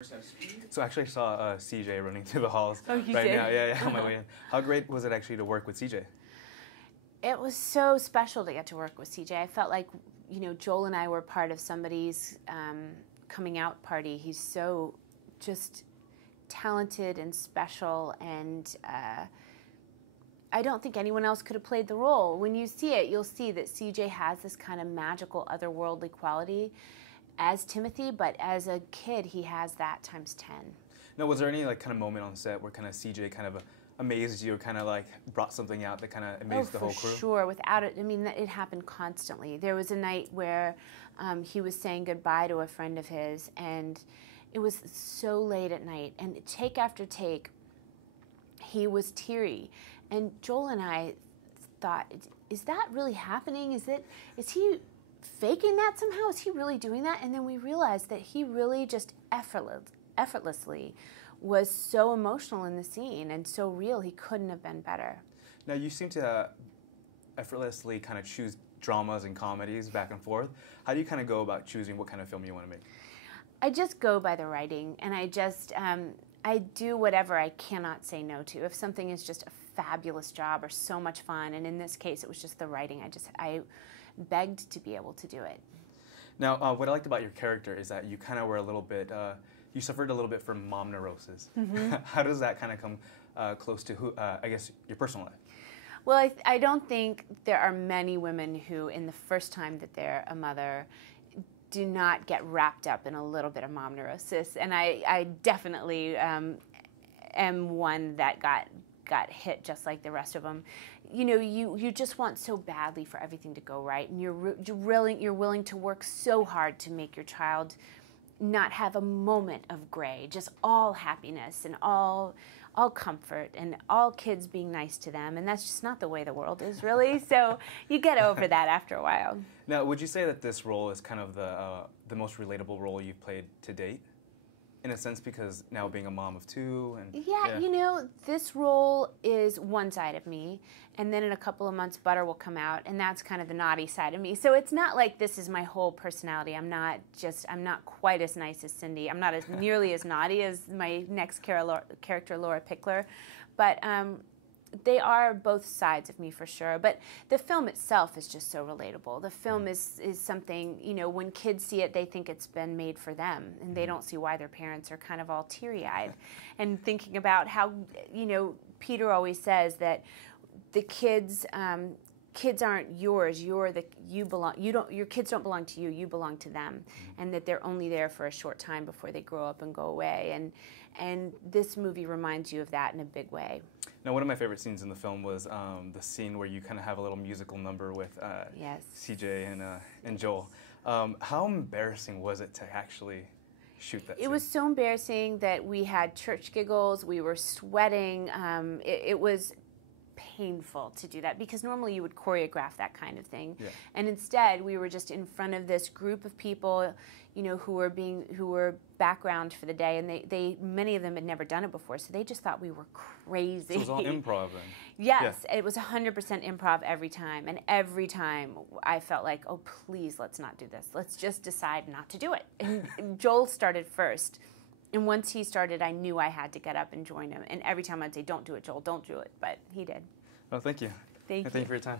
So actually I saw CJ running through the halls Oh, you right did? now. Yeah, on my way in. How great was it actually to work with CJ? It was so special to get to work with CJ. I felt like, Joel and I were part of somebody's coming out party. He's so just talented and special, and I don't think anyone else could have played the role. When you see it, you'll see that CJ has this kind of magical, otherworldly quality as Timothy, but as a kid, he has that times 10. Now, was there any kind of moment on set where kind of CJ kind of amazed you, or kind of brought something out that kind of amazed the whole crew? For sure. Without it, it happened constantly. There was a night where he was saying goodbye to a friend of his, and it was so late at night, and take after take, he was teary. And Joel and I thought, is that really happening? Is he faking that somehow? Is he really doing that? And then we realized that he really just effortlessly was so emotional in the scene and so real. He couldn't have been better. Now, you seem to effortlessly kind of choose dramas and comedies back and forth. How do you kind of go about choosing what kind of film you want to make? I just go by the writing, and I do whatever I cannot say no to. If something is just a fabulous job or so much fun, and in this case it was just the writing, I begged to be able to do it. Now, what I liked about your character is that you kind of were a little bit, you suffered a little bit from mom neurosis. Mm-hmm. How does that kind of come close to, I guess, your personal life? Well, I don't think there are many women who, in the first time that they're a mother, do not get wrapped up in a little bit of mom neurosis. And I definitely am one that got hit just like the rest of them. You just want so badly for everything to go right, and you're willing to work so hard to make your child not have a moment of gray, just all happiness and all comfort and all kids being nice to them, and that's just not the way the world is, really. So you get over that after a while. Now, would you say that this role is kind of the most relatable role you've played to date? In a sense, because now being a mom of two, and yeah, this role is one side of me, and then in a couple of months Butter will come out, and that's kind of the naughty side of me. So it's not like this is my whole personality. I'm not quite as nice as Cindy. I'm not as nearly as naughty as my next character, Laura Pickler, but they are both sides of me for sure. But the film itself is just so relatable. The film is something, when kids see it, they think it's been made for them, and they don't see why their parents are kind of all teary-eyed and thinking about how, Peter always says that the kids aren't yours. Your kids don't belong to you. You belong to them, and that they're only there for a short time before they grow up and go away. And this movie reminds you of that in a big way. Now, one of my favorite scenes in the film was the scene where you kind of have a little musical number with yes. CJ and Joel. How embarrassing was it to actually shoot that scene? It was so embarrassing that we had church giggles. We were sweating. It was painful to do that, because normally you would choreograph that kind of thing, yeah. And instead we were just in front of this group of people, who were background for the day, and many of them had never done it before, so they just thought we were crazy. So it was all improv then? Yes, yeah. It was 100% improv every time, and every time I felt like, oh please, let's not do this. Let's just decide not to do it. And Joel started first. And once he started, I knew I had to get up and join him. And every time I'd say, don't do it, Joel, don't do it. But he did. Well, thank you. Thank you. Thank you for your time.